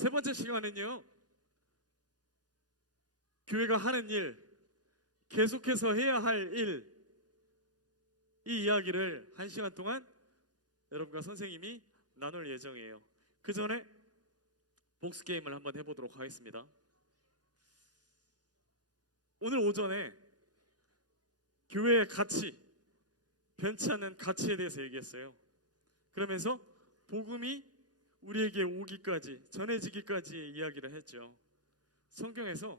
세 번째 시간은요, 교회가 하는 일, 계속해서 해야 할 일, 이 이야기를 1시간 동안 여러분과 선생님이 나눌 예정이에요. 그 전에 복수 게임을 한번 해보도록 하겠습니다. 오늘 오전에 교회의 가치, 변치 않는 가치에 대해서 얘기했어요. 그러면서 복음이 우리에게 오기까지, 전해지기까지의 이야기를 했죠. 성경에서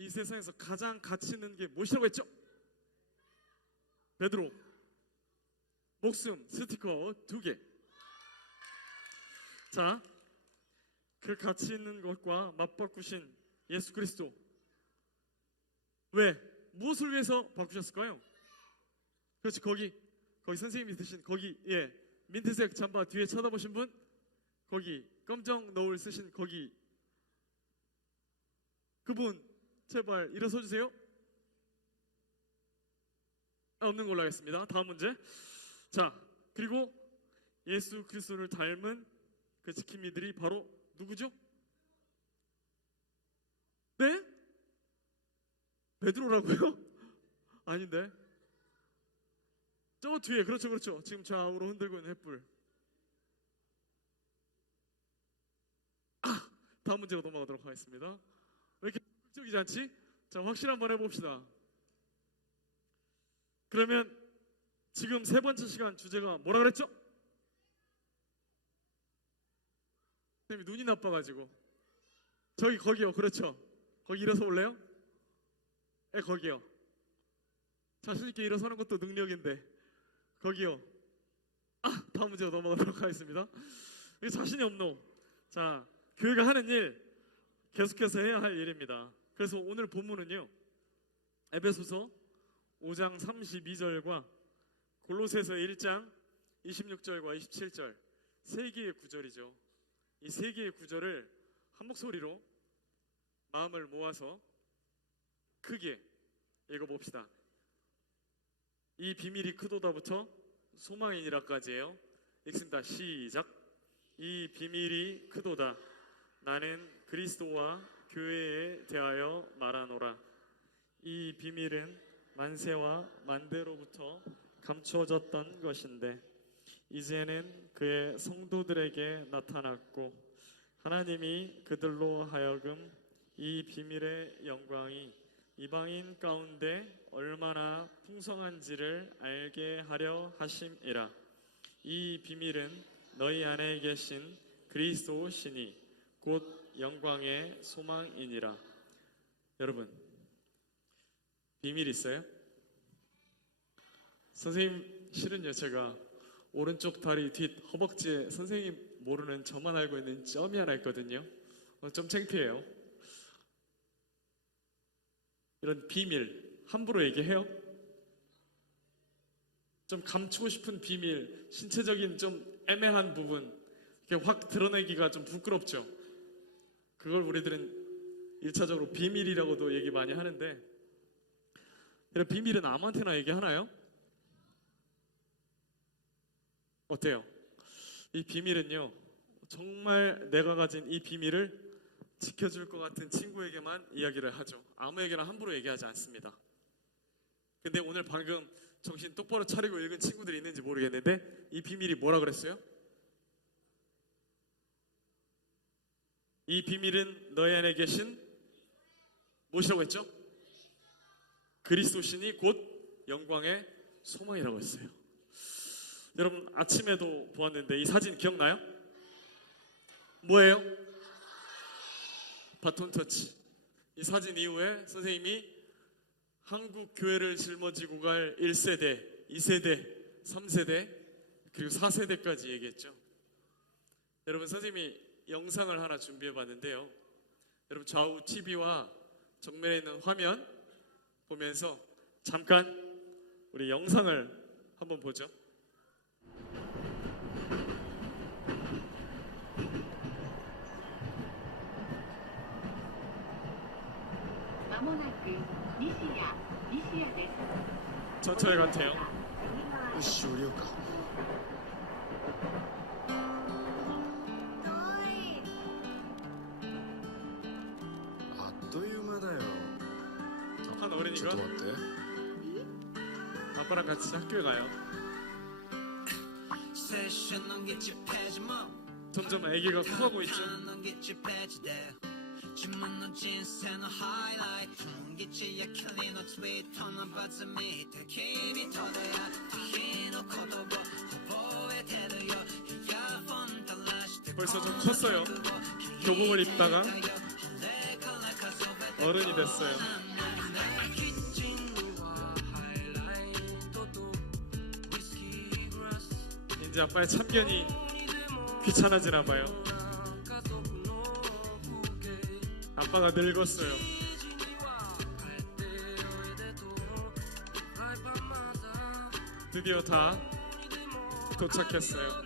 이 세상에서 가장 가치 있는 게 무엇이라고 했죠? 베드로, 목숨 스티커 2개. 자, 그 가치 있는 것과 맞바꾸신 예수 그리스도, 왜? 무엇을 위해서 바꾸셨을까요? 그렇지, 거기 선생님이 드신 거기, 예, 민트색 잠바 뒤에 쳐다보신 분, 거기 검정 너울 쓰신 거기, 그분 제발 일어서 주세요. 없는 걸로 하겠습니다. 다음 문제. 자, 그리고 예수 그리스도를 닮은 그 지킴이들이 바로 누구죠? 네? 베드로라고요? 아닌데. 저 뒤에, 그렇죠. 지금 좌우로 흔들고 있는 횃불. 다음 문제로 넘어가도록 하겠습니다. 왜 이렇게 극적이지 않지? 자, 확실 한번 해봅시다. 그러면 지금 세 번째 시간 주제가 뭐라 그랬죠? 선생님이 눈이 나빠가지고. 거기요. 그렇죠. 거기 일어서 올래요? 네, 거기요. 자신있게 일어서는 것도 능력인데. 거기요. 다음 문제로 넘어가도록 하겠습니다. 자신이 없노. 자, 교회가 하는 일, 계속해서 해야 할 일입니다. 그래서 오늘 본문은요, 에베소서 5장 32절과 골로새서 1장 26절과 27절 세 개의 구절이죠. 이 세 개의 구절을 한 목소리로 마음을 모아서 크게 읽어봅시다. 이 비밀이 크도다부터 소망이니라까지예요. 읽습니다. 시작. 이 비밀이 크도다. 나는 그리스도와 교회에 대하여 말하노라. 이 비밀은 만세와 만대로부터 감추어졌던 것인데 이제는 그의 성도들에게 나타났고 하나님이 그들로 하여금 이 비밀의 영광이 이방인 가운데 얼마나 풍성한지를 알게 하려 하심이라. 이 비밀은 너희 안에 계신 그리스도시니 곧 영광의 소망이니라. 여러분, 비밀 있어요? 선생님 실은요, 제가 오른쪽 다리 뒷 허벅지에 선생님 모르는 저만 알고 있는 점이 하나 있거든요. 좀 창피해요. 이런 비밀 함부로 얘기해요? 좀 감추고 싶은 비밀, 신체적인 좀 애매한 부분 이렇게 확 드러내기가 좀 부끄럽죠. 그걸 우리들은 1차적으로 비밀이라고도 얘기 많이 하는데, 이런 비밀은 아무한테나 얘기하나요? 어때요? 이 비밀은요, 정말 내가 가진 이 비밀을 지켜줄 것 같은 친구에게만 이야기를 하죠. 아무에게나 함부로 얘기하지 않습니다. 근데 오늘 방금 정신 똑바로 차리고 읽은 친구들이 있는지 모르겠는데, 이 비밀이 뭐라 그랬어요? 이 비밀은 너희 안에 계신 무엇이라고 했죠? 그리스도시니 곧 영광의 소망이라고 했어요. 여러분, 아침에도 보았는데 이 사진 기억나요? 뭐예요? 바톤 터치. 이 사진 이후에 선생님이 한국 교회를 짊어지고 갈 1세대, 2세대, 3세대, 그리고 4세대까지 얘기했죠. 여러분, 선생님이 영상을 하나 준비해 봤는데요. 여러분, 좌우 TV와 정면에 있는 화면 보면서 잠깐 우리 영상을 한번 보죠. 전철 같아요. 시오리오카. 성현이가 ちょっと待って 아빠랑 같이 학교에 가요. 점점 아기가 커가고 있죠. 벌써 좀 컸어요. 교복을 입다가 어른이 됐어요. 이제 아빠의 참견이 귀찮아지나 봐요. 아빠가 늙었어요. 드디어 다 도착했어요.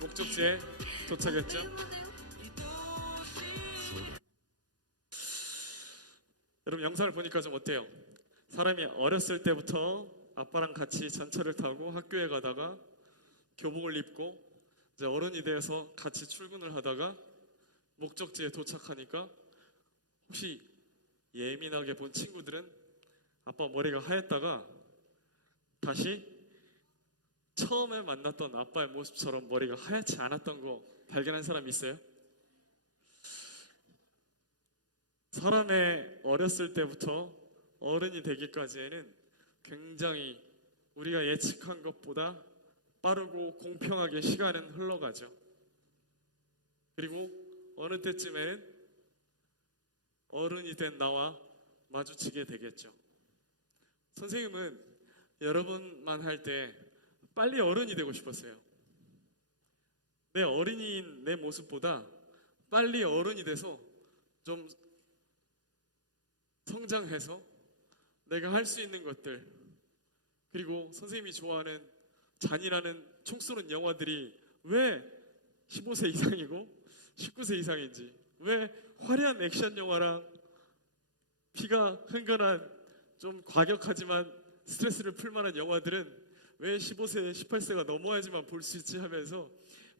목적지에 도착했죠. 여러분 영상을 보니까 좀 어때요? 사람이 어렸을 때부터 아빠랑 같이 전철을 타고 학교에 가다가 교복을 입고 이제 어른이 돼서 같이 출근을 하다가 목적지에 도착하니까 혹시 예민하게 본 친구들은 아빠 머리가 하얗다가 다시 처음에 만났던 아빠의 모습처럼 머리가 하얗지 않았던 거 발견한 사람이 있어요? 사람의 어렸을 때부터 어른이 되기까지에는 굉장히 우리가 예측한 것보다 빠르고 공평하게 시간은 흘러가죠. 그리고 어느 때쯤에는 어른이 된 나와 마주치게 되겠죠. 선생님은 여러분만 할 때 빨리 어른이 되고 싶었어요. 내 어린이인 내 모습보다 빨리 어른이 돼서 좀 성장해서 내가 할 수 있는 것들, 그리고 선생님이 좋아하는 잔이라는 총 쏘는 영화들이 왜 15세 이상이고 19세 이상인지, 왜 화려한 액션 영화랑 피가 흥건한 좀 과격하지만 스트레스를 풀만한 영화들은 왜 15세, 18세가 넘어야지만 볼 수 있지 하면서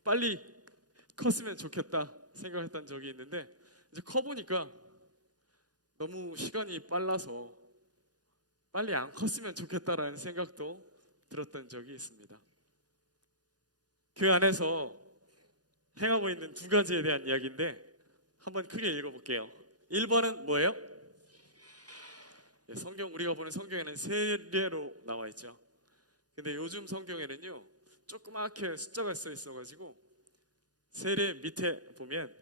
빨리 컸으면 좋겠다 생각했던 적이 있는데, 이제 커보니까 너무 시간이 빨라서 빨리 안 컸으면 좋겠다라는 생각도 들었던 적이 있습니다. 교회 안에서 행하고 있는 두 가지에 대한 이야기인데 한번 크게 읽어볼게요. 1번은 뭐예요? 성경, 우리가 보는 성경에는 세례로 나와 있죠. 근데 요즘 성경에는요 조그맣게 숫자가 써 있어가지고 세례 밑에 보면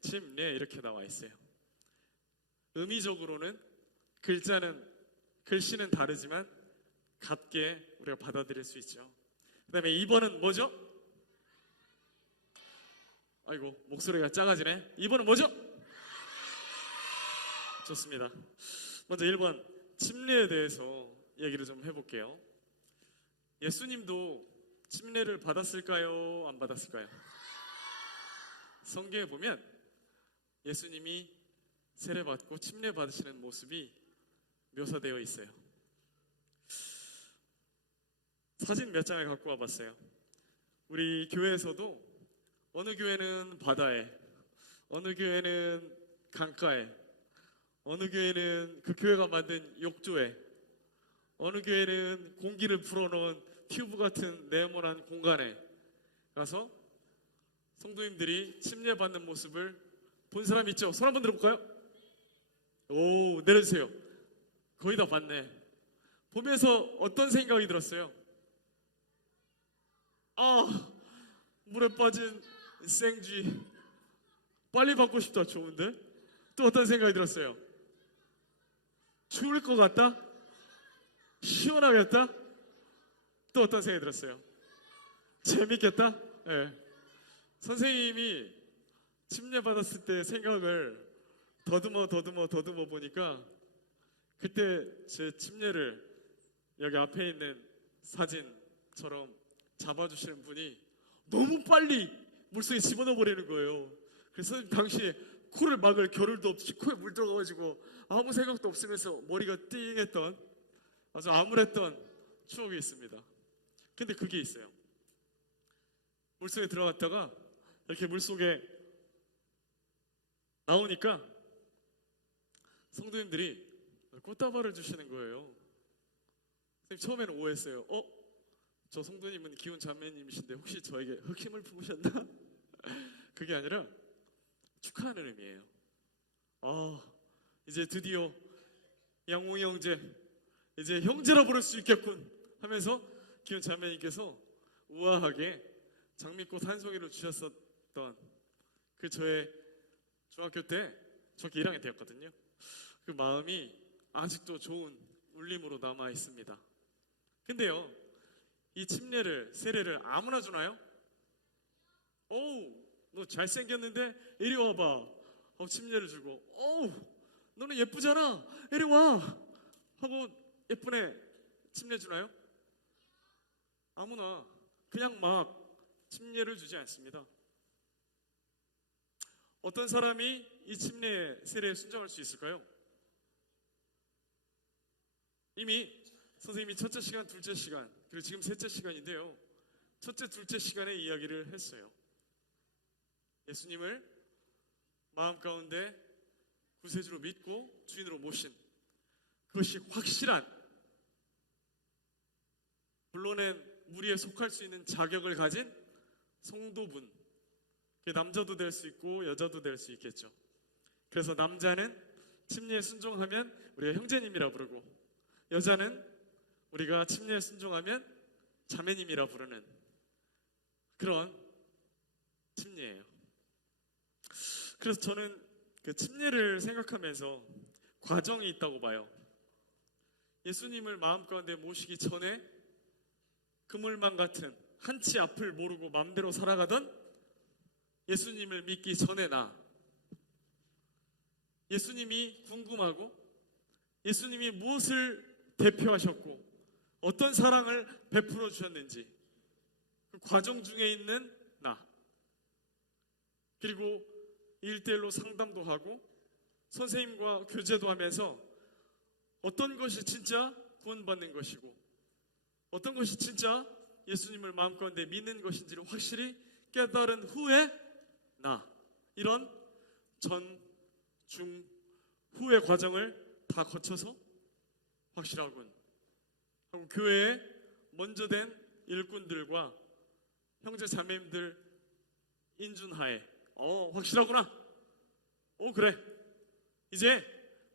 침례 이렇게 나와 있어요. 의미적으로는 글씨는 다르지만 같게 우리가 받아들일 수 있죠. 그 다음에 2번은 뭐죠? 아이고 목소리가 작아지네. 2번은 뭐죠? 좋습니다. 먼저 1번 침례에 대해서 얘기를 좀 해볼게요. 예수님도 침례를 받았을까요? 안 받았을까요? 성경에 보면 예수님이 세례받고 침례 받으시는 모습이 묘사되어 있어요. 사진 몇 장을 갖고 와봤어요. 우리 교회에서도 어느 교회는 바다에, 어느 교회는 강가에, 어느 교회는 그 교회가 만든 욕조에, 어느 교회는 공기를 불어넣은 튜브 같은 네모난 공간에 가서 성도님들이 침례받는 모습을 본 사람 있죠? 손 한번 들어볼까요? 오, 내려주세요. 거의 다 봤네. 보면서 어떤 생각이 들었어요? 아, 물에 빠진 생쥐 빨리 받고 싶다. 좋은데? 또 어떤 생각이 들었어요? 추울 것 같다? 시원하겠다? 또 어떤 생각이 들었어요? 재밌겠다? 네. 선생님이 침례 받았을 때 생각을 더듬어 보니까 그때 제 침례를 여기 앞에 있는 사진처럼 잡아주시는 분이 너무 빨리 물속에 집어넣어 버리는 거예요. 그래서 당시에 코를 막을 겨를도 없이 코에 물 들어가가지고 아무 생각도 없으면서 머리가 띵했던 아주 암울했던 추억이 있습니다. 근데 그게 있어요. 물속에 들어갔다가 이렇게 물속에 나오니까 성도님들이 꽃다발을 주시는 거예요. 선생님 처음에는 오해했어요. 저 성도님은 기혼 자매님이신데 혹시 저에게 흑힘을 품으셨나? 그게 아니라 축하하는 의미예요. 이제 드디어 양홍이 형제, 이제 형제라 부를 수 있겠군 하면서 기혼 자매님께서 우아하게 장미꽃 한 송이를 주셨었던 그 저의 중학교 때 중학교 1학년 때였거든요. 그 마음이 아직도 좋은 울림으로 남아 있습니다. 근데요, 이 침례를, 세례를 아무나 주나요? 너 잘생겼는데 이리 와봐 하고 침례를 주고, 너는 예쁘잖아 이리 와 하고 예쁜 애 침례 주나요? 아무나 그냥 막 침례를 주지 않습니다. 어떤 사람이 이 침례 세례에 순종할 수 있을까요? 이미 선생님이 첫째 시간, 둘째 시간, 그리고 지금 셋째 시간인데요, 첫째, 둘째 시간에 이야기를 했어요. 예수님을 마음 가운데 구세주로 믿고 주인으로 모신, 그것이 확실한 불러낸 무리에 속할 수 있는 자격을 가진 성도분, 남자도 될 수 있고 여자도 될 수 있겠죠. 그래서 남자는 침례에 순종하면 우리가 형제님이라 부르고, 여자는 우리가 침례에 순종하면 자매님이라 부르는 그런 침례예요. 그래서 저는 그 침례를 생각하면서 과정이 있다고 봐요. 예수님을 마음 가운데 모시기 전에 그물망 같은 한치 앞을 모르고 마음대로 살아가던 예수님을 믿기 전에 나, 예수님이 궁금하고 예수님이 무엇을 대표하셨고 어떤 사랑을 베풀어 주셨는지 그 과정 중에 있는 나, 그리고 1대1로 상담도 하고 선생님과 교제도 하면서 어떤 것이 진짜 구원받는 것이고 어떤 것이 진짜 예수님을 마음 가운데 믿는 것인지를 확실히 깨달은 후에 나, 이런 전, 중, 후의 과정을 다 거쳐서 확실하군 하고 교회에 먼저 된 일꾼들과 형제 자매님들 인준하에 확실하구나, 그래 이제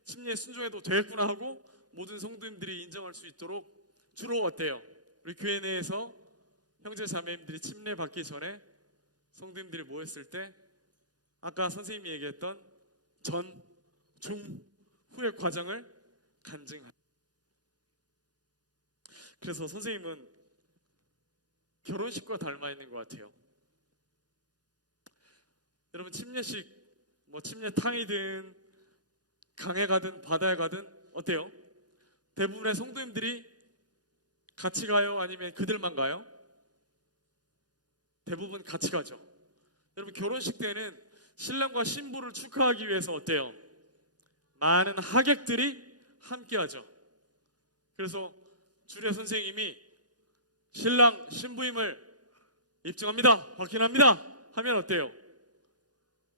침례에 순종해도 되겠구나 하고 모든 성도님들이 인정할 수 있도록, 주로 어때요? 우리 교회 내에서 형제 자매님들이 침례 받기 전에 성도님들이 모였을 때 아까 선생님이 얘기했던 전, 중, 후의 과정을 간증합니다. 그래서 선생님은 결혼식과 닮아 있는 것 같아요. 여러분 침례식, 침례탕이든 강에 가든 바다에 가든 어때요? 대부분의 성도님들이 같이 가요? 아니면 그들만 가요? 대부분 같이 가죠. 여러분 결혼식 때는 신랑과 신부를 축하하기 위해서 어때요? 많은 하객들이 함께 하죠. 그래서 주례 선생님이 신랑 신부임을 입증합니다, 확인합니다 하면 어때요?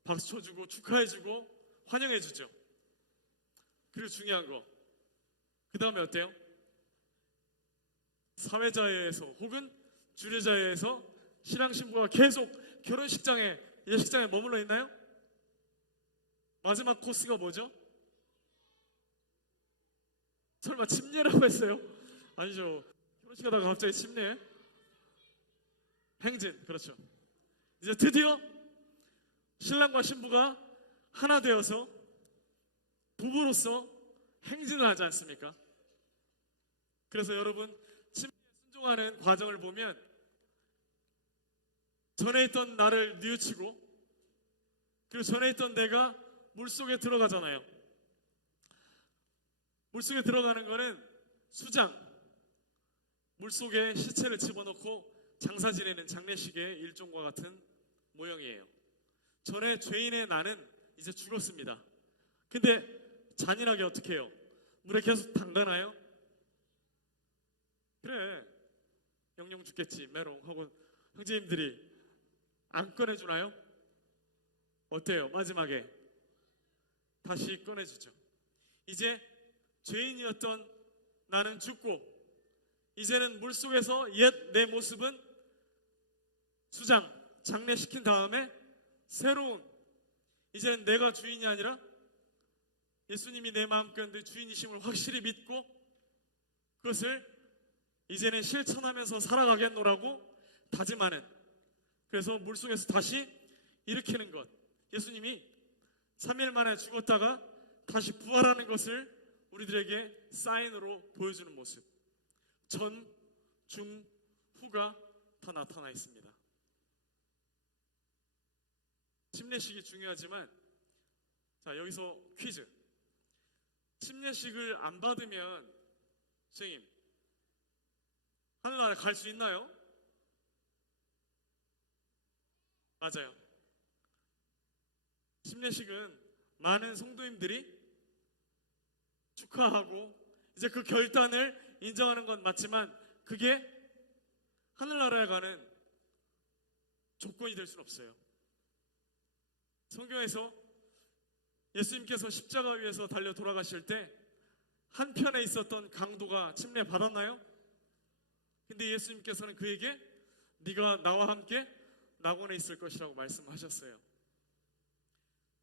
박수 쳐주고 축하해주고 환영해주죠. 그리고 중요한 거, 그 다음에 어때요? 사회자회에서 혹은 주례자회에서 신랑 신부가 계속 결혼식장에, 예식장에 머물러 있나요? 마지막 코스가 뭐죠? 설마 침례라고 했어요? 아니죠. 결혼식 하다가 갑자기 침례, 행진, 그렇죠. 이제 드디어 신랑과 신부가 하나 되어서 부부로서 행진을 하지 않습니까? 그래서 여러분 침례에 순종하는 과정을 보면 전에 있던 나를 뉘우치고 그리고 전에 있던 내가 물속에 들어가잖아요. 물속에 들어가는 거는 수장, 물속에 시체를 집어넣고 장사 지내는 장례식의 일종과 같은 모형이에요. 전에 죄인의 나는 이제 죽었습니다. 근데 잔인하게 어떻게 해요? 물에 계속 담가나요? 그래, 영영 죽겠지 메롱 하고 형제님들이 안 꺼내주나요? 어때요? 마지막에 다시 꺼내주죠. 이제 죄인이었던 나는 죽고 이제는 물속에서 옛 내 모습은 수장 장례시킨 다음에 새로운, 이제는 내가 주인이 아니라 예수님이 내 마음가운데 주인이심을 확실히 믿고 그것을 이제는 실천하면서 살아가겠노라고 다짐하는, 그래서 물속에서 다시 일으키는 것, 예수님이 3일 만에 죽었다가 다시 부활하는 것을 우리들에게 사인으로 보여주는 모습, 전, 중, 후가 다 나타나 있습니다. 침례식이 중요하지만, 자, 여기서 퀴즈. 침례식을 안 받으면 선생님 하늘나라에 갈 수 있나요? 맞아요. 침례식은 많은 성도님들이 축하하고 이제 그 결단을 인정하는 건 맞지만 그게 하늘나라에 가는 조건이 될 수는 없어요. 성경에서 예수님께서 십자가 위에서 달려 돌아가실 때 한편에 있었던 강도가 침례 받았나요? 근데 예수님께서는 그에게 네가 나와 함께 낙원에 있을 것이라고 말씀하셨어요.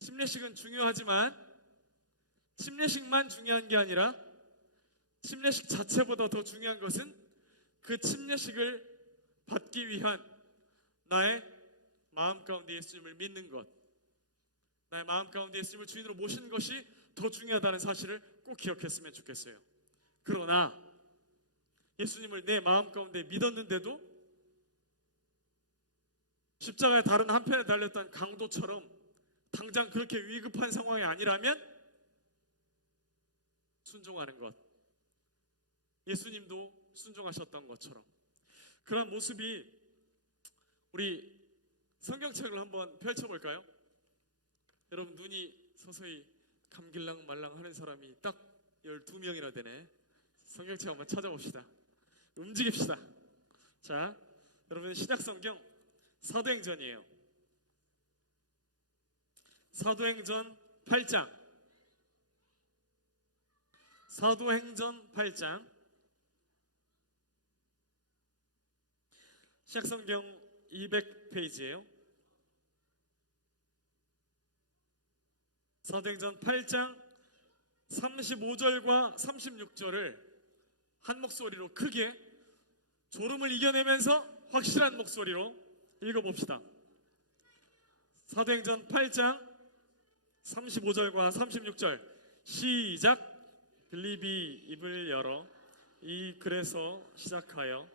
침례식은 중요하지만 침례식만 중요한 게 아니라 침례식 자체보다 더 중요한 것은 그 침례식을 받기 위한 나의 마음 가운데 예수님을 믿는 것, 나의 마음 가운데 예수님을 주인으로 모시는 것이 더 중요하다는 사실을 꼭 기억했으면 좋겠어요. 그러나 예수님을 내 마음 가운데 믿었는데도 십자가의 다른 한편에 달렸던 강도처럼 당장 그렇게 위급한 상황이 아니라면 순종하는 것, 예수님도 순종하셨던 것처럼 그런 모습이, 우리 성경책을 한번 펼쳐볼까요? 여러분, 눈이 서서히 감길랑 말랑 하는 사람이 딱 12명이나 되네. 성경책 한번 찾아봅시다. 움직입시다. 자, 여러분, 신약성경 사도행전이에요. 사도행전 8장. 사도행전 8장. 신약성경 200페이지예요. 사도행전 8장 35절과 36절을 한 목소리로 크게 졸음을 이겨내면서 확실한 목소리로 읽어봅시다. 사도행전 8장 35절과 36절 시작. 빌립이 입을 열어 이 글에서 시작하여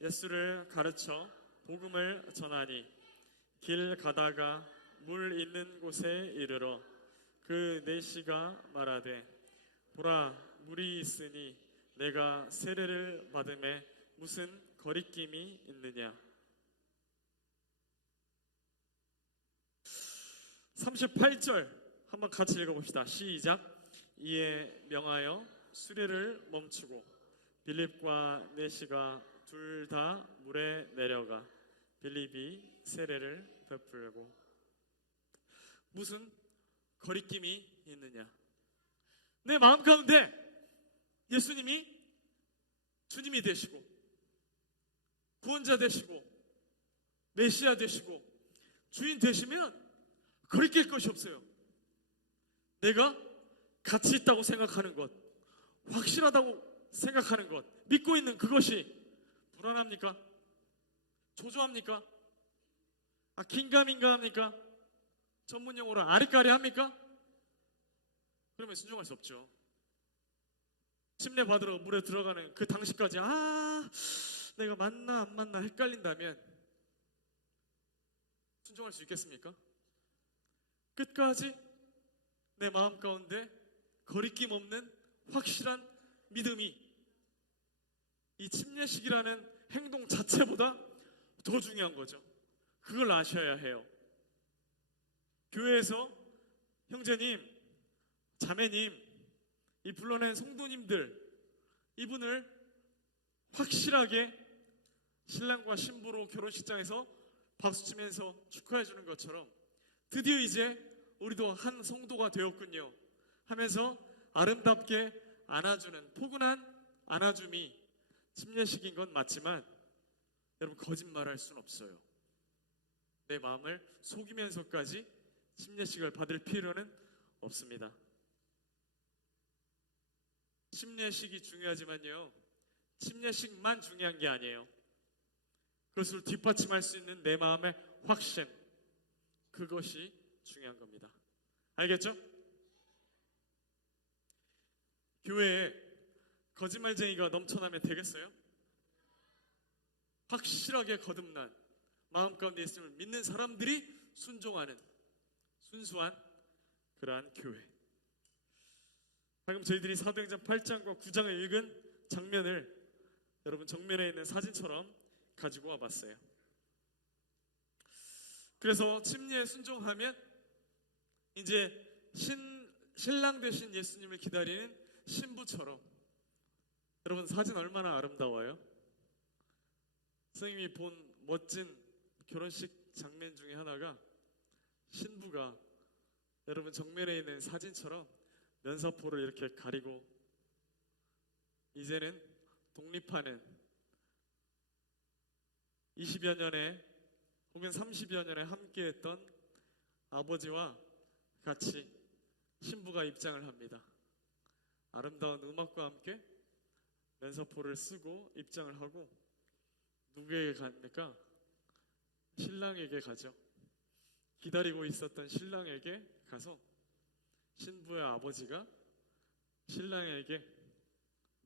예수를 가르쳐 복음을 전하니 길 가다가 물 있는 곳에 이르러 그 내시가 말하되 보라 물이 있으니 내가 세례를 받음에 무슨 거리낌이 있느냐. 38절 한번 같이 읽어봅시다. 시작. 이에 명하여 수레를 멈추고 빌립과 내시가 둘 다 물에 내려가 빌립이 세례를 베풀고. 무슨 거리낌이 있느냐. 내 마음 가운데 예수님이 주님이 되시고 구원자 되시고 메시아 되시고 주인 되시면 거리낄 것이 없어요. 내가 가치 있다고 생각하는 것, 확실하다고 생각하는 것, 믿고 있는 그것이 불안합니까? 조조합니까? 긴가민가합니까? 전문용어로 아리까리합니까? 그러면 순종할 수 없죠. 침례 받으러 물에 들어가는 그 당시까지 내가 맞나 안 맞나 헷갈린다면 순종할 수 있겠습니까? 끝까지 내 마음 가운데 거리낌 없는 확실한 믿음이 이 침례식이라는 행동 자체보다 더 중요한 거죠. 그걸 아셔야 해요. 교회에서 형제님, 자매님, 이 불러낸 성도님들, 이분을 확실하게 신랑과 신부로 결혼식장에서 박수치면서 축하해 주는 것처럼 드디어 이제 우리도 한 성도가 되었군요 하면서 아름답게 안아주는 포근한 안아줌이 침례식인 건 맞지만 여러분 거짓말할 순 없어요. 내 마음을 속이면서까지 침례식을 받을 필요는 없습니다. 침례식이 중요하지만요, 침례식만 중요한 게 아니에요. 그것을 뒷받침할 수 있는 내 마음의 확신, 그것이 중요한 겁니다. 알겠죠? 교회에 거짓말쟁이가 넘쳐나면 되겠어요? 확실하게 거듭난 마음 가운데 예수님을 믿는 사람들이 순종하는 순수한 그러한 교회. 방금 저희들이 사도행전 8장과 9장을 읽은 장면을 여러분 정면에 있는 사진처럼 가지고 와봤어요. 그래서 침례에 순종하면 이제 신랑 되신 예수님을 기다리는 신부처럼, 여러분 사진 얼마나 아름다워요? 선생님이 본 멋진 결혼식 장면 중에 하나가 신부가 여러분 정면에 있는 사진처럼 면사포를 이렇게 가리고 이제는 독립하는 20여 년에 혹은 30여 년에 함께했던 아버지와 같이 신부가 입장을 합니다. 아름다운 음악과 함께 면사포를 쓰고 입장을 하고 누구에게 갑니까? 신랑에게 가죠. 기다리고 있었던 신랑에게 가서 신부의 아버지가 신랑에게,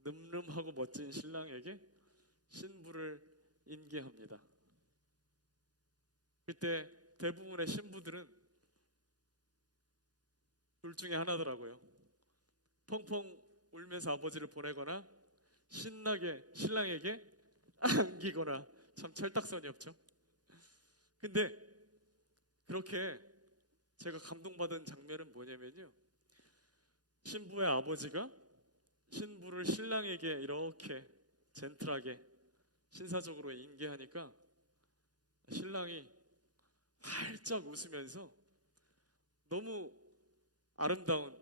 늠름하고 멋진 신랑에게 신부를 인계합니다. 그때 대부분의 신부들은 둘 중에 하나더라고요. 펑펑 울면서 아버지를 보내거나 신나게 신랑에게 안기거나. 참 철딱선이 없죠. 근데 그렇게 제가 감동받은 장면은 뭐냐면요, 신부의 아버지가 신부를 신랑에게 이렇게 젠틀하게 신사적으로 인계하니까 신랑이 활짝 웃으면서 너무 아름다운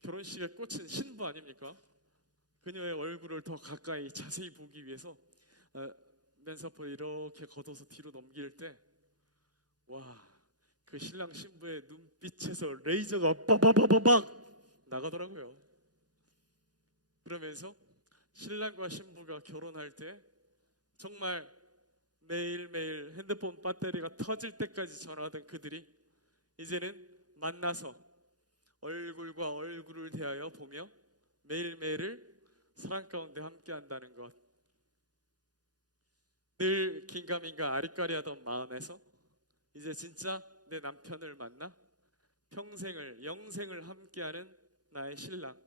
결혼식에 꽂힌 신부 아닙니까? 그녀의 얼굴을 더 가까이 자세히 보기 위해서 면사포를 이렇게 걷어서 뒤로 넘길 때, 와, 그 신랑 신부의 눈빛에서 레이저가 빠바바바박 나가더라고요. 그러면서 신랑과 신부가 결혼할 때 정말 매일매일 핸드폰 배터리가 터질 때까지 전화하던 그들이 이제는 만나서 얼굴과 얼굴을 대하여 보며 매일매일을 사랑 가운데 함께한다는 것. 늘 긴가민가 아리까리하던 마음에서 이제 진짜 내 남편을 만나 평생을, 영생을 함께하는 나의 신랑,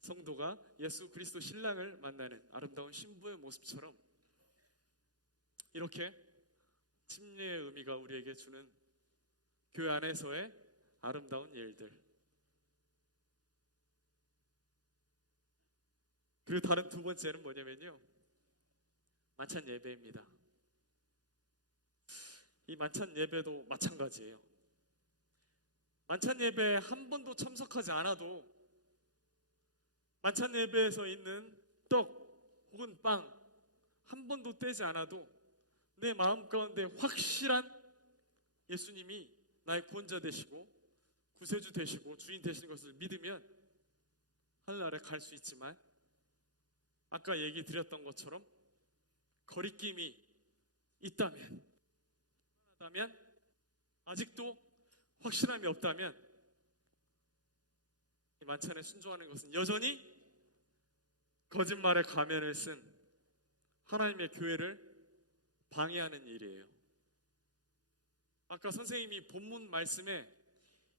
성도가 예수 그리스도 신랑을 만나는 아름다운 신부의 모습처럼, 이렇게 침례의 의미가 우리에게 주는 교회 안에서의 아름다운 일들. 그리고 다른 두 번째는 뭐냐면요, 만찬 예배입니다. 이 만찬 예배도 마찬가지예요. 만찬 예배에 한 번도 참석하지 않아도 만찬 예배에서 있는 떡 혹은 빵 한 번도 떼지 않아도 내 마음 가운데 확실한 예수님이 나의 구원자 되시고 구세주 되시고 주인 되시는 것을 믿으면 하늘나라에 갈 수 있지만, 아까 얘기 드렸던 것처럼 거리낌이 있다면, 아직도 확실함이 없다면 이 만찬에 순종하는 것은 여전히 거짓말의 가면을 쓴 하나님의 교회를 방해하는 일이에요. 아까 선생님이 본문 말씀에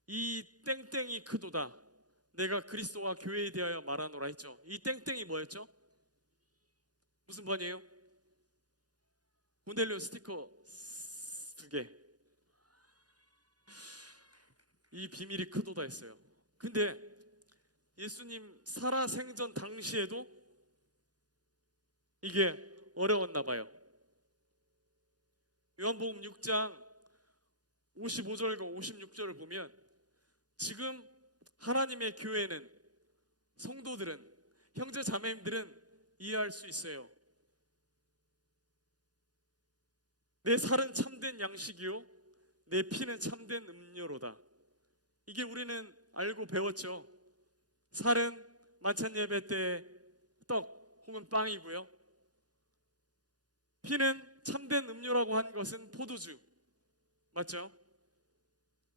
이 땡땡이 크도다 내가 그리스도와 교회에 대하여 말하노라 했죠. 이 땡땡이 뭐였죠? 무슨 번이에요? 고넬료 스티커 2개. 이 비밀이 크도다 했어요. 근데 예수님 살아생전 당시에도 이게 어려웠나 봐요. 요한복음 6장 55절과 56절을 보면 지금 하나님의 교회는, 성도들은, 형제 자매님들은 이해할 수 있어요. 내 살은 참된 양식이요 내 피는 참된 음료로다. 이게 우리는 알고 배웠죠. 살은 만찬 예배 때 떡 혹은 빵이고요, 피는 참된 음료라고 한 것은 포도주, 맞죠?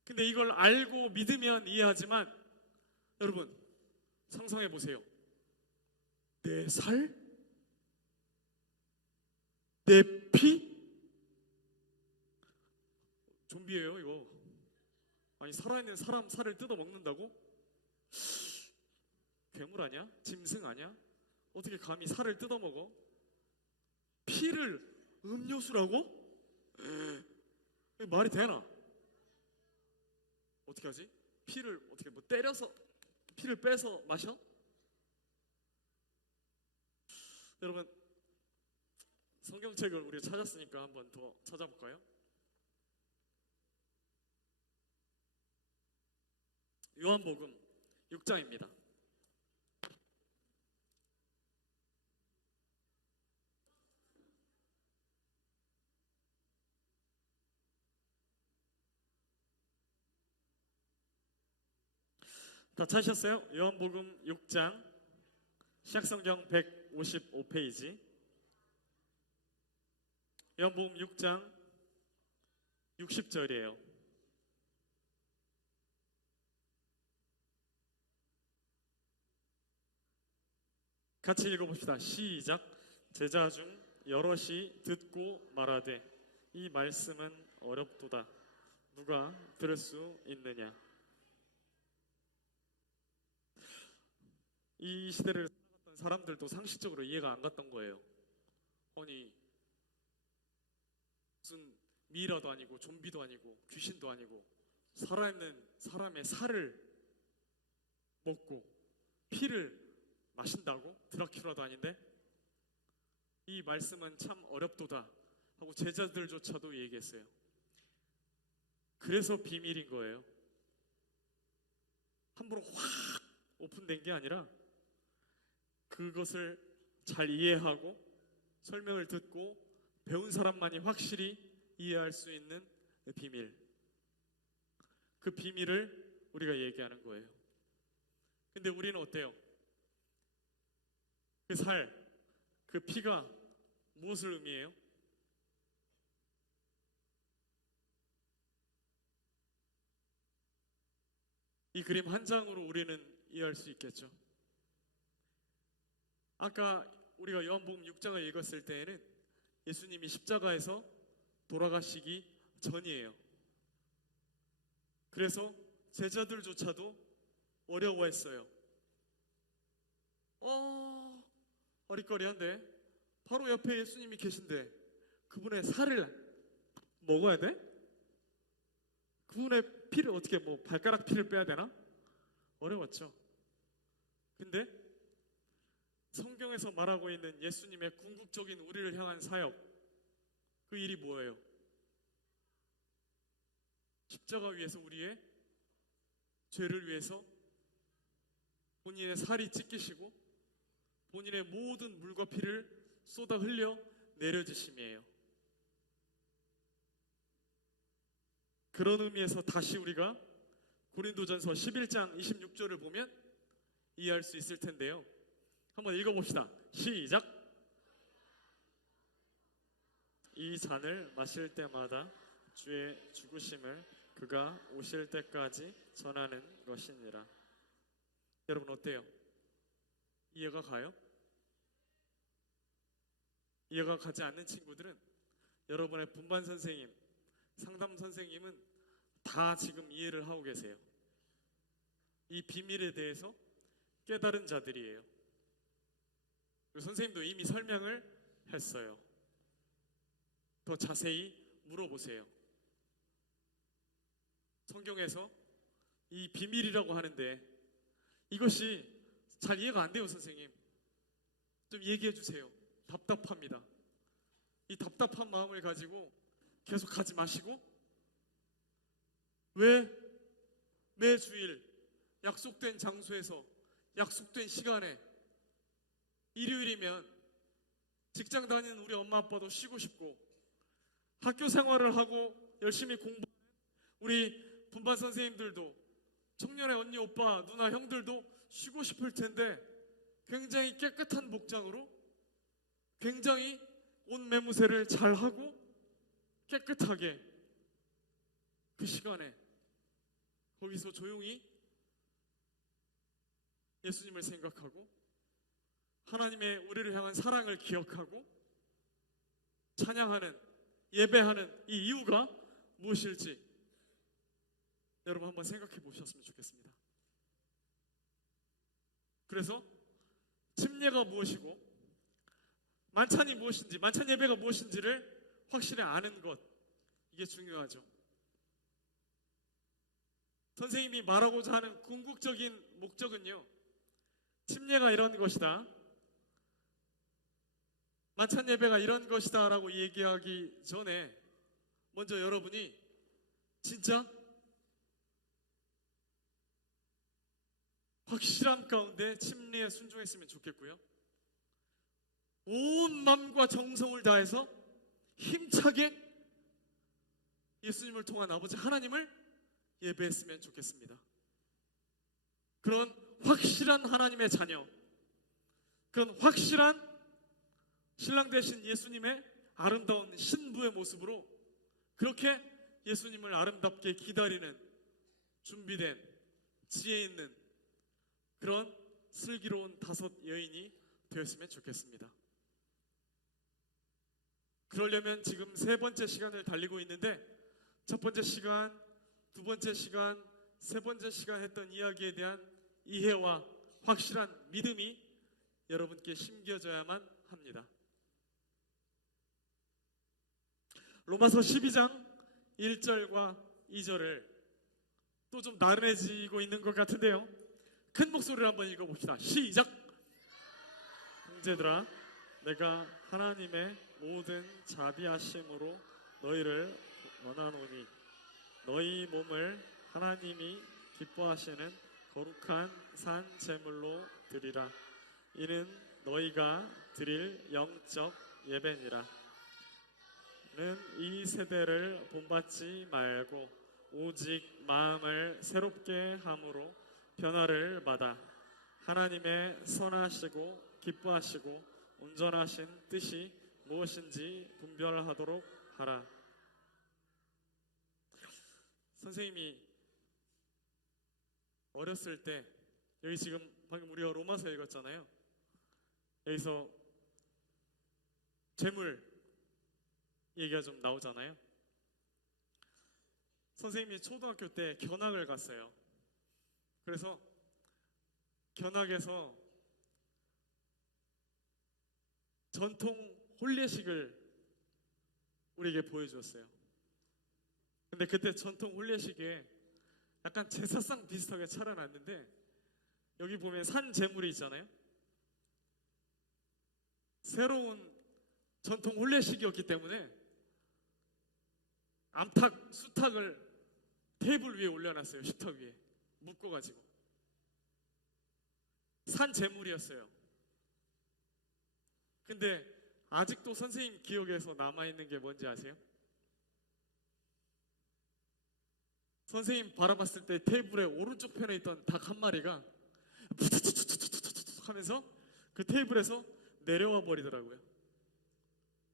근데 이걸 알고 믿으면 이해하지만 여러분 상상해 보세요. 내 살? 내 피? 좀비예요 이거. 아니 살아있는 사람 살을 뜯어 먹는다고? 괴물 아니야? 짐승 아니야? 어떻게 감히 살을 뜯어 먹어? 피를 음료수라고? 말이 되나? 어떻게 하지? 피를 어떻게 뭐 때려서 피를 빼서 마셔? 여러분 성경책을 우리가 찾았으니까 한번 더 찾아볼까요? 요한복음 6장입니다. 다 찾으셨어요? 요한복음 6장 시약성경 155페이지. 요한복음 6장 60절이에요. 같이 읽어봅시다. 시작. 제자 중 여럿이 듣고 말하되 이 말씀은 어렵도다. 누가 들을 수 있느냐. 이 시대를 살았던 사람들도 상식적으로 이해가 안 갔던 거예요. 아니 무슨 미이라도 아니고 좀비도 아니고 귀신도 아니고 살아있는 사람의 살을 먹고 피를 마신다고? 드라큘라도 아닌데? 이 말씀은 참 어렵도다 하고 제자들조차도 얘기했어요. 그래서 비밀인 거예요. 함부로 확 오픈된 게 아니라 그것을 잘 이해하고 설명을 듣고 배운 사람만이 확실히 이해할 수 있는 비밀. 그 비밀을 우리가 얘기하는 거예요. 근데 우리는 어때요? 그 살, 그 피가 무엇을 의미해요? 이 그림 한 장으로 우리는 이해할 수 있겠죠. 아까 우리가 요한복음 6장을 읽었을 때에는 예수님이 십자가에서 돌아가시기 전이에요. 그래서 제자들조차도 어려워했어요. 어리거리한데 바로 옆에 예수님이 계신데 그분의 살을 먹어야 돼? 그분의 피를 어떻게 뭐 발가락 피를 빼야 되나? 어려웠죠. 근데 성경에서 말하고 있는 예수님의 궁극적인 우리를 향한 사역, 그 일이 뭐예요? 십자가 위에서 우리의 죄를 위해서 본인의 살이 찢기시고 본인의 모든 물과 피를 쏟아 흘려 내려주심이에요. 그런 의미에서 다시 우리가 고린도전서 11장 26절을 보면 이해할 수 있을 텐데요. 한번 읽어봅시다. 시작. 이 잔을 마실 때마다 주의 죽으심을 그가 오실 때까지 전하는 것이니라. 여러분 어때요? 이해가 가요? 이해가 가지 않는 친구들은 여러분의 분반 선생님, 상담 선생님은 다 지금 이해를 하고 계세요. 이 비밀에 대해서 깨달은 자들이에요. 선생님도 이미 설명을 했어요. 더 자세히 물어보세요. 성경에서 이 비밀이라고 하는데 이것이 잘 이해가 안 돼요. 선생님 좀 얘기해 주세요. 답답합니다. 이 답답한 마음을 가지고 계속 가지 마시고, 왜 매주일 약속된 장소에서 약속된 시간에, 일요일이면 직장 다니는 우리 엄마 아빠도 쉬고 싶고 학교 생활을 하고 열심히 공부하는 우리 분반 선생님들도, 청년의 언니 오빠 누나 형들도 쉬고 싶을 텐데, 굉장히 깨끗한 복장으로 굉장히 옷 매무새를 잘하고 깨끗하게 그 시간에 거기서 조용히 예수님을 생각하고 하나님의 우리를 향한 사랑을 기억하고 찬양하는, 예배하는 이 이유가 무엇일지 여러분 한번 생각해 보셨으면 좋겠습니다. 그래서 침례가 무엇이고 만찬이 무엇인지, 만찬 예배가 무엇인지를 확실히 아는 것, 이게 중요하죠. 선생님이 말하고자 하는 궁극적인 목적은요, 침례가 이런 것이다, 만찬 예배가 이런 것이다 라고 얘기하기 전에 먼저 여러분이 진짜 확실함 가운데 침례에 순종했으면 좋겠고요, 온 마음과 정성을 다해서 힘차게 예수님을 통한 아버지 하나님을 예배했으면 좋겠습니다. 그런 확실한 하나님의 자녀, 그런 확실한 신랑 되신 예수님의 아름다운 신부의 모습으로 그렇게 예수님을 아름답게 기다리는 준비된 지혜 있는 그런 슬기로운 5 여인이 되었으면 좋겠습니다. 그러려면 지금 3번째 시간을 달리고 있는데, 첫 번째 시간, 2번째 시간, 3번째 시간 했던 이야기에 대한 이해와 확실한 믿음이 여러분께 심겨져야만 합니다. 로마서 12장 1절과 2절을 또 좀 나른해지고 있는 것 같은데요, 큰 목소리로 한번 읽어봅시다. 시작! 형제들아, 내가 하나님의 모든 자비하심으로 너희를 원하노니 너희 몸을 하나님이 기뻐하시는 거룩한 산 제물로 드리라. 이는 너희가 드릴 영적 예배니라. 는 이 세대를 본받지 말고 오직 마음을 새롭게 함으로 변화를 받아 하나님의 선하시고 기뻐하시고 온전하신 뜻이 무엇인지 분별하도록 하라. 선생님이 어렸을 때, 여기 지금 방금 우리가 로마서 읽었잖아요, 여기서 재물 얘기가 좀 나오잖아요. 선생님이 초등학교 때 견학을 갔어요. 그래서 견학에서 전통 혼례식을 우리에게 보여주었어요. 근데 그때 전통 혼례식에 약간 제사상 비슷하게 차려놨는데, 여기 보면 산 제물이 있잖아요. 새로운 전통 혼례식이었기 때문에 암탉, 수탉을 테이블 위에 올려놨어요. 식탁 위에 묶어가지고. 산 제물이었어요. 근데 아직도 선생님 기억에서 남아있는 게 뭔지 아세요? 선생님 바라봤을 때 테이블의 오른쪽 편에 있던 닭 한 마리가 하면서 그 테이블에서 내려와 버리더라고요.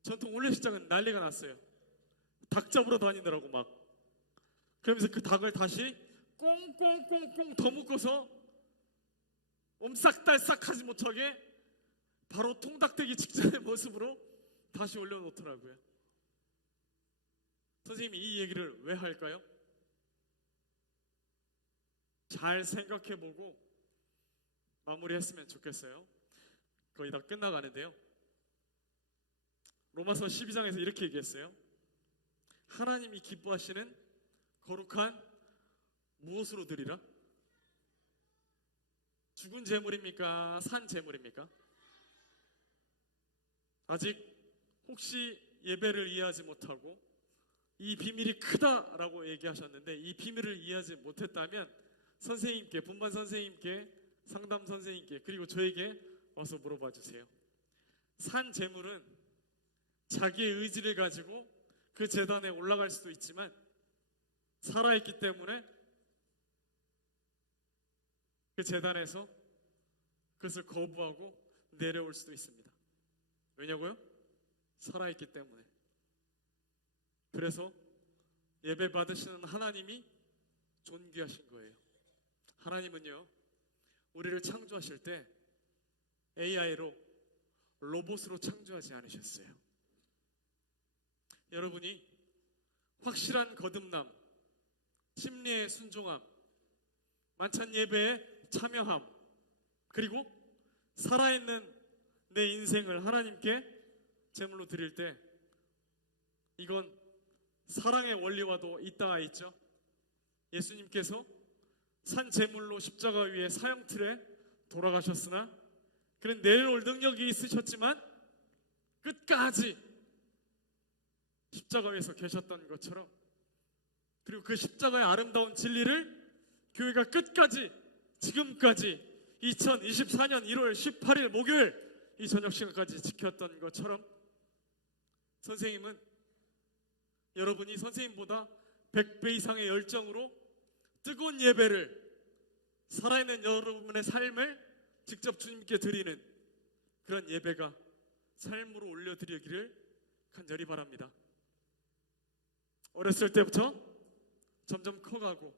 전통 혼례식장은 난리가 났어요. 닭 잡으러 다니느라고 막. 그러면서 그 닭을 다시 꽁꽁꽁꽁 더 묶어서 옴싹달싹하지 못하게 바로 통닭되기 직전의 모습으로 다시 올려놓더라고요. 선생님이 이 얘기를 왜 할까요? 잘 생각해보고 마무리했으면 좋겠어요. 거의 다 끝나가는데요, 로마서 12장에서 이렇게 얘기했어요. 하나님이 기뻐하시는 거룩한 무엇으로 드리라? 죽은 제물입니까? 산 제물입니까? 아직 혹시 예배를 이해하지 못하고 이 비밀이 크다라고 얘기하셨는데 이 비밀을 이해하지 못했다면 선생님께, 분반 선생님께, 상담 선생님께, 그리고 저에게 와서 물어봐 주세요. 산 제물은 자기의 의지를 가지고 그 제단에 올라갈 수도 있지만 살아있기 때문에 그 제단에서 그것을 거부하고 내려올 수도 있습니다. 왜냐고요? 살아있기 때문에. 그래서 예배 받으시는 하나님이 존귀하신 거예요. 하나님은요, 우리를 창조하실 때 AI로, 로봇으로 창조하지 않으셨어요. 여러분이 확실한 거듭남, 심리의 순종함, 만찬 예배에 참여함, 그리고 살아있는 내 인생을 하나님께 제물로 드릴 때 이건 사랑의 원리와도 있다가 있죠. 예수님께서 산 제물로 십자가 위에 사형틀에 돌아가셨으나 그는 내려올 능력이 있으셨지만 끝까지 십자가 위에서 계셨던 것처럼, 그리고 그 십자가의 아름다운 진리를 교회가 끝까지 지금까지 2024년 1월 18일 목요일 이 저녁 시간까지 지켰던 것처럼 선생님은 여러분이 선생님보다 100배 이상의 열정으로 뜨거운 예배를, 살아있는 여러분의 삶을 직접 주님께 드리는 그런 예배가 삶으로 올려드리기를 간절히 바랍니다. 어렸을 때부터 점점 커가고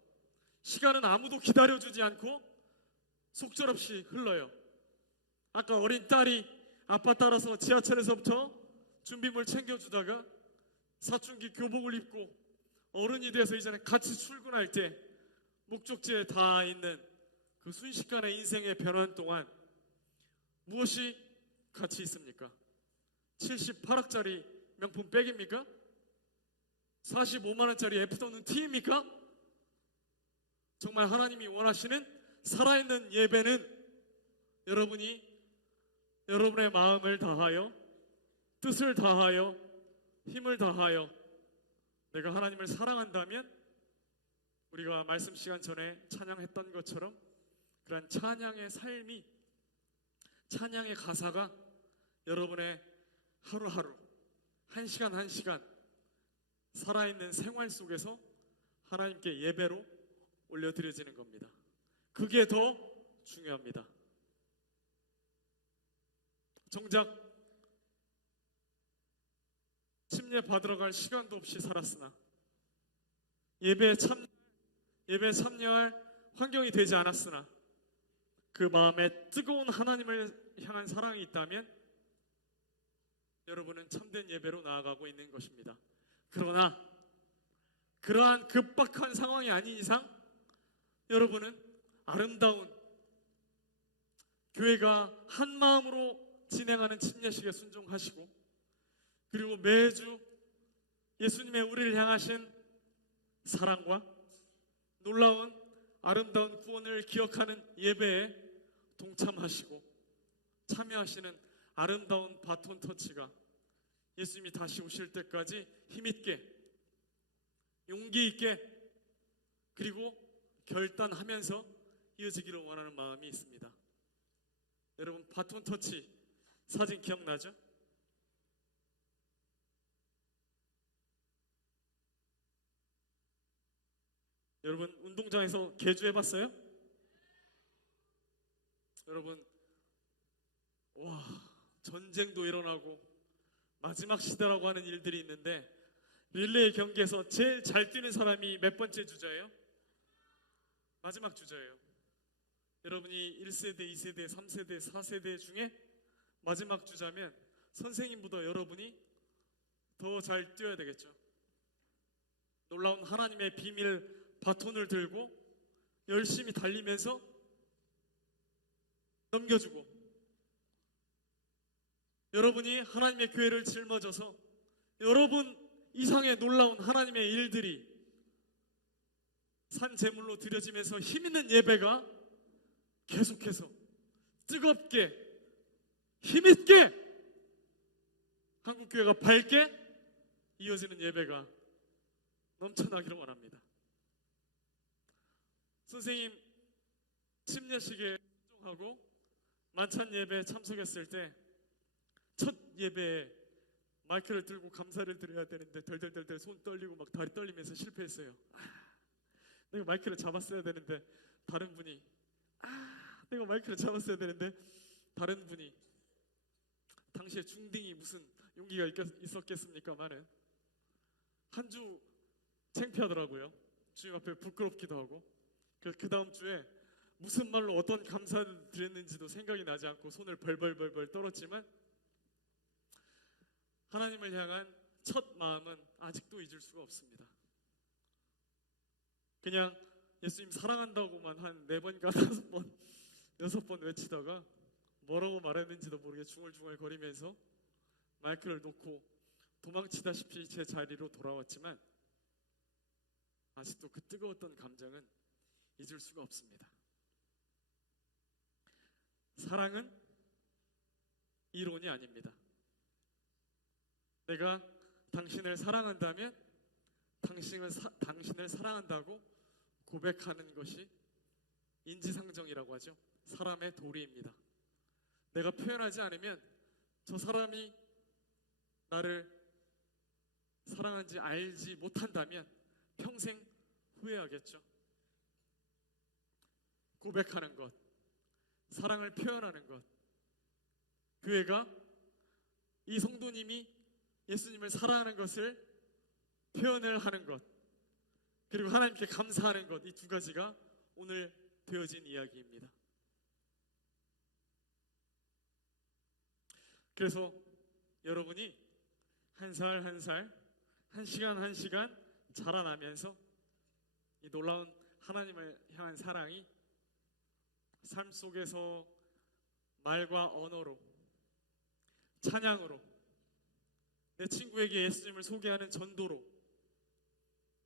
시간은 아무도 기다려주지 않고 속절없이 흘러요. 아까 어린 딸이 아빠 따라서 지하철에서부터 준비물 챙겨주다가 사춘기 교복을 입고 어른이 돼서 이제는 같이 출근할 때 목적지에 닿아 있는 그 순식간의 인생의 변환 동안 무엇이 가치 있습니까? 78억짜리 명품 백입니까? 45만원짜리 애프터눈 티입니까? 정말 하나님이 원하시는 살아있는 예배는 여러분이 여러분의 마음을 다하여, 뜻을 다하여, 힘을 다하여 내가 하나님을 사랑한다면 우리가 말씀 시간 전에 찬양했던 것처럼 그런 찬양의 삶이, 찬양의 가사가 여러분의 하루하루, 한 시간 한 시간 살아있는 생활 속에서 하나님께 예배로 올려드려지는 겁니다. 그게 더 중요합니다. 정작 침례 받으러 갈 시간도 없이 살았으나 예배에 참여할 환경이 되지 않았으나 그 마음에 뜨거운 하나님을 향한 사랑이 있다면 여러분은 참된 예배로 나아가고 있는 것입니다. 그러나 그러한 급박한 상황이 아닌 이상 여러분은 아름다운 교회가 한 마음으로 진행하는 침례식에 순종하시고, 그리고 매주 예수님의 우리를 향하신 사랑과 놀라운 아름다운 구원을 기억하는 예배에 동참하시고 참여하시는 아름다운 바톤 터치가 예수님이 다시 오실 때까지 힘있게, 용기 있게, 그리고 결단하면서 이어지기를 원하는 마음이 있습니다. 여러분, 바톤 터치 사진 기억나죠? 여러분, 운동장에서 개주해봤어요? 여러분, 와, 전쟁도 일어나고 마지막 시대라고 하는 일들이 있는데 릴레이 경기에서 제일 잘 뛰는 사람이 몇 번째 주자예요? 마지막 주자예요. 여러분이 1세대, 2세대, 3세대, 4세대 중에 마지막 주자면 선생님보다 여러분이 더 잘 뛰어야 되겠죠. 놀라운 하나님의 비밀 바톤을 들고 열심히 달리면서 넘겨주고, 여러분이 하나님의 교회를 짊어져서 여러분 이상의 놀라운 하나님의 일들이 산 제물로 드려지면서 힘있는 예배가 계속해서 뜨겁게 힘있게 한국교회가 밝게 이어지는 예배가 넘쳐나기를 원합니다. 선생님 침례식에 순종하고 만찬 예배에 참석했을 때 첫 예배에 마이크를 들고 감사를 드려야 되는데 덜덜덜덜 손 떨리고 막 다리 떨리면서 실패했어요. 내가 마이크를 잡았어야 되는데 다른 분이 내가 마이크를 잡았어야 되는데 다른 분이 당시에 중딩이 무슨 용기가 있었겠습니까마는 한 주 창피하더라고요. 주님 앞에 부끄럽기도 하고 그 다음 주에 무슨 말로 어떤 감사를 드렸는지도 생각이 나지 않고 손을 벌벌벌벌 떨었지만 하나님을 향한 첫 마음은 아직도 잊을 수가 없습니다. 그냥 예수님 사랑한다고만 한 4번인가 5번, 6번 외치다가 뭐라고 말했는지도 모르게 중얼중얼 거리면서 마이크를 놓고 도망치다시피 제 자리로 돌아왔지만 아직도 그 뜨거웠던 감정은 잊을 수가 없습니다. 사랑은 이론이 아닙니다. 내가 당신을 사랑한다면 당신을 사랑한다고 고백하는 것이 인지상정이라고 하죠. 사람의 도리입니다. 내가 표현하지 않으면 저 사람이 나를 사랑한지 알지 못한다면 평생 후회하겠죠. 고백하는 것, 사랑을 표현하는 것, 교회가 이 성도님이 예수님을 사랑하는 것을 표현을 하는 것, 그리고 하나님께 감사하는 것, 이 두 가지가 오늘 되어진 이야기입니다. 그래서 여러분이 한 살 한 살, 한 시간 한 시간 자라나면서 이 놀라운 하나님을 향한 사랑이 삶 속에서 말과 언어로, 찬양으로, 내 친구에게 예수님을 소개하는 전도로,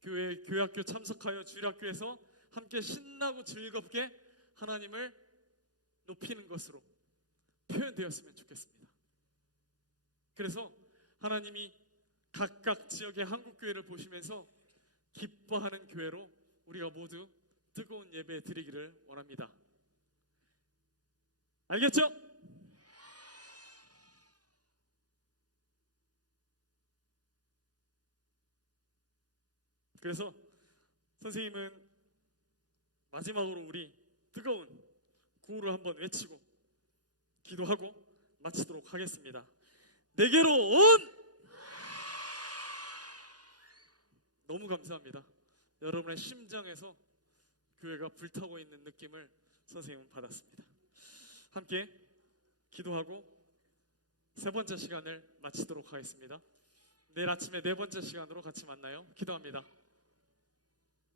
교회학교 참석하여 주일학교에서 함께 신나고 즐겁게 하나님을 높이는 것으로 표현되었으면 좋겠습니다. 그래서 하나님이 각각 지역의 한국교회를 보시면서 기뻐하는 교회로 우리가 모두 뜨거운 예배 드리기를 원합니다. 알겠죠? 그래서 선생님은 마지막으로 우리 뜨거운 구호를 한번 외치고 기도하고 마치도록 하겠습니다. 내게로 온! 너무 감사합니다. 여러분의 심장에서 교회가 불타고 있는 느낌을 선생님은 받았습니다. 함께 기도하고 3번째 시간을 마치도록 하겠습니다. 내일 아침에 4번째 시간으로 같이 만나요. 기도합니다.